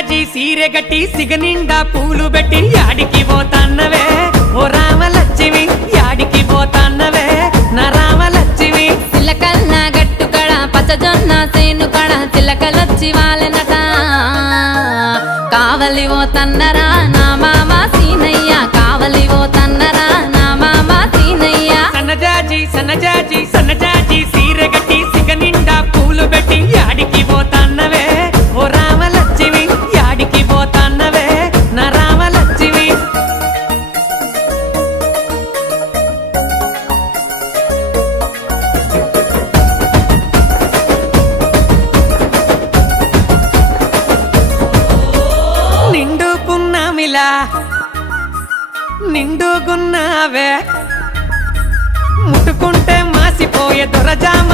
సీరె గట్టి సిగనిండా పూలు పెట్టి యాడికి పోతాన్నవే ఓ రామలక్ష్మి యాడికి పోతాన్నవే నా రామలక్ష్మి చిలకల్ల గట్టు కడ పచ్చజొన్న సేను కడ చిలకలొచ్చి వాలెనట కావలి ఓ తన్నరా నా మామ సీనయ్య కావలి ఓ తన్నరా నా మామ సీనయ్య సన్నజాజి సీరె గట్టి సిగనిండా పూలు పెట్టి యాడికి పోతాన్నవే ఓ రామలక్ష్మి యాడికి పోతాన్నవే నా రామలక్ష్మి నిండుకున్నామిలా నిండుకున్నావే ముట్టుకుంటే మాసిపోయే దొరజామ